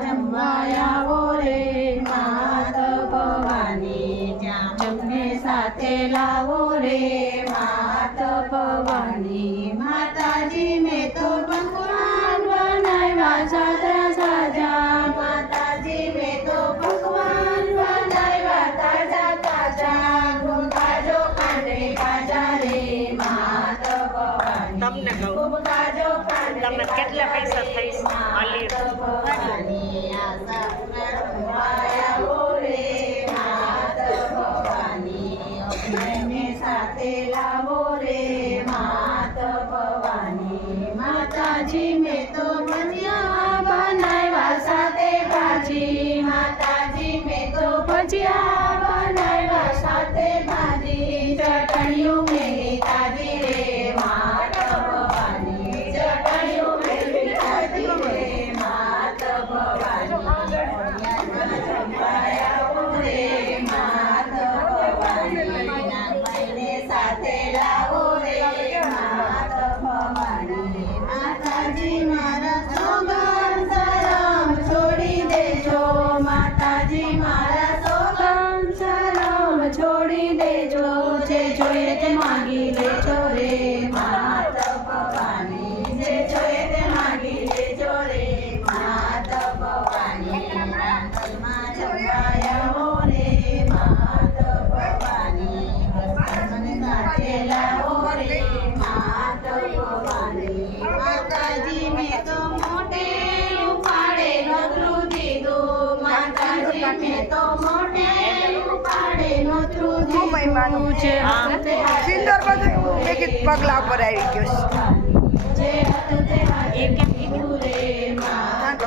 જમવા આવો રે જે ભવાની જમને સાથે લાવો રે માત ભવાની. તમને કહું તમને કેટલા પૈસા થઈ છે? અલી. તો ભજીયા બનાવ્યા સાથે ભાજી માતાજી તો ભજીયા બનાવ્યા સાથે ભાજી, ચટણીઓ છોડી દેજો, જે જોઈએ તે માગી લેજો રે. માત ભવાની, જે જોઈએ તે માગી લેજો રે. માત ભવાની, આંગણમાં જમાયો રે. માત ભવાની હસબન્ડને સાથે લાવો રે. માત તો મોટે ઉપાડે નોતરું દીધું. માતાજી મેં તો દીધું જે હાથે સિંદોર બધું એક એક પગલા ઉપર આવી ગયો છે.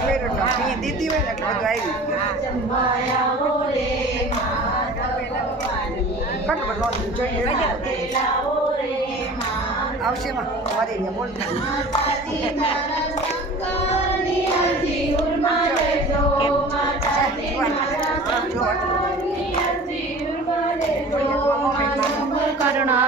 પેલું તો સિંહ દીધી હોય ને એટલે બધું આવી ગયો. આવશે માં વરીને બોલતા